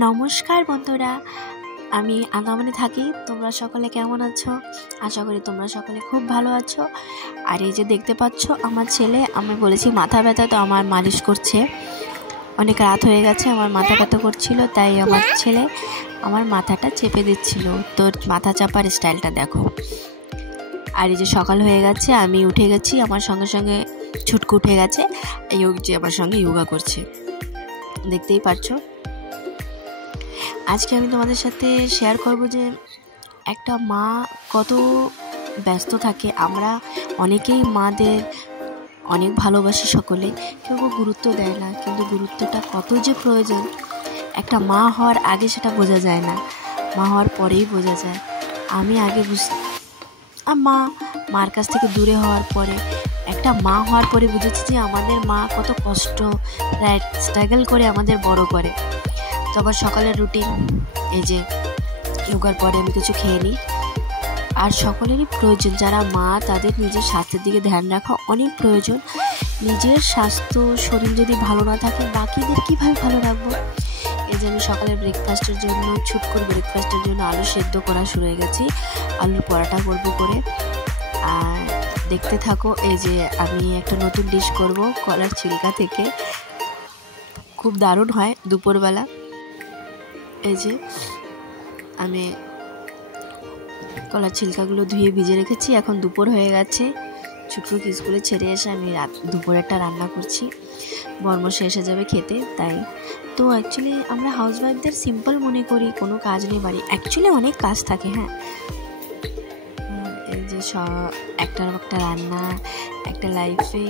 নমস্কার বন্ধুরা, আমি আন্দামানে থাকি। তোমরা সকলে কেমন আছো? আশা করি তোমরা সকলে খুব ভালো আছো। আর এই যে দেখতে পাচ্ছ আমার ছেলে, আমি বলেছি মাথা ব্যথা, তো আমার মালিশ করছে। অনেক রাত হয়ে গেছে, আমার মাথা ব্যথা করছিল, তাই আমার ছেলে আমার মাথাটা চেপে দিচ্ছিল। তো মাথা চাপার স্টাইলটা দেখো। আর এই যে সকাল হয়ে গেছে, আমি উঠে গেছি, আমার সঙ্গে সঙ্গে ছুটকু উঠে গেছে, এই যে আমার সঙ্গে যোগা করছে, দেখতেই পাচ্ছো। আজকে আমি তোমাদের সাথে শেয়ার করব যে একটা মা কত ব্যস্ত থাকে। আমরা অনেকেই মাদের অনেক ভালোবাসি, সকলে কেউ গুরুত্ব দেয় না, কিন্তু গুরুত্বটা কত যে প্রয়োজন একটা মা হওয়ার আগে সেটা বোঝা যায় না, মা হওয়ার পরেই বোঝা যায়। আমি আগে মার কাছ থেকে দূরে হওয়ার পরে, একটা মা হওয়ার পরে বুঝেছি যে আমাদের মা কত কষ্ট স্ট্রাগল করে আমাদের বড় করে। তো আবার সকালের রুটিন, এই যে যোগার পরে আমি কিছু খেয়ে নিই। আর সকলেরই প্রয়োজন, যারা মা তাদের নিজের স্বাস্থ্যের দিকে ধ্যান রাখা অনেক প্রয়োজন। নিজের স্বাস্থ্য শরীর যদি ভালো না থাকে, বাকিদের কীভাবে ভালো রাখবো? এই যে আমি সকালে ব্রেকফাস্টের জন্য ছুটকুর ব্রেকফাস্টের জন্য আলু সেদ্ধ করা শুরু হয়ে গেছি, আলুর পরাটা করবো করে। আর দেখতে থাকো, এই যে আমি একটা নতুন ডিশ করব কলার ছিলকা থেকে, খুব দারুণ হয় দুপুরবেলা। এই যে আমি কলার ছিলকাগুলো ধুয়ে ভিজে রেখেছি, এখন দুপুর হয়ে গেছে। ছুটকুকে স্কুলে ছেড়ে এসে আমি দুপুরেরটা রান্না করছি, বর্মশে এসে যাবে খেতে। তাই তো অ্যাকচুয়ালি আমরা হাউসওয়াইফদের সিম্পল মনে করি, কোনো কাজ নেই বাড়ি, অ্যাকচুয়ালি অনেক কাজ থাকে। হ্যাঁ, এই যে একটা রান্না, একটা লাইফে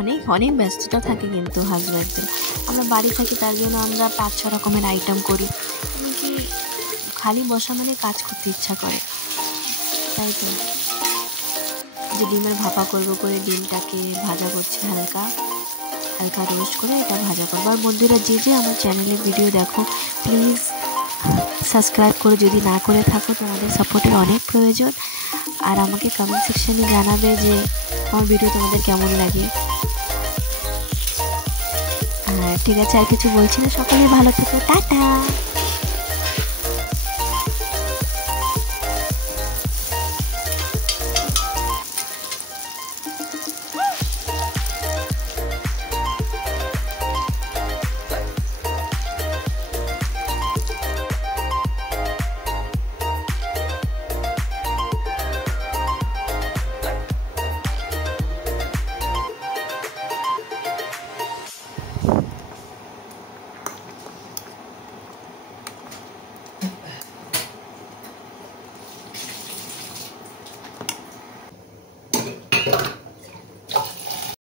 অনেক অনেক ব্যস্ততা থাকে, কিন্তু হাউসওয়াইফদের আমরা বাড়ি থাকি, তার জন্য আমরা 5-6 রকমের আইটেম করি। এমনকি খালি বসা মানে কাজ করতে ইচ্ছা করে। তাই তো যে ডিমের ভাপা করবো করে ডিমটাকে ভাজা করছি, হালকা হালকা রোস্ট করে এটা ভাজা করবো। আর বন্ধুরা, যে আমার চ্যানেলের ভিডিও দেখো, প্লিজ সাবস্ক্রাইব করে, যদি না করে থাকো তোমাদের সাপোর্টের অনেক প্রয়োজন। আর আমাকে কমেন্ট সেকশানে জানাবে যে আমার ভিডিও তোমাদের কেমন লাগে। ঠিক আছে, আর কিছু বলছি না, সকলে ভালো থেকো, টাটা।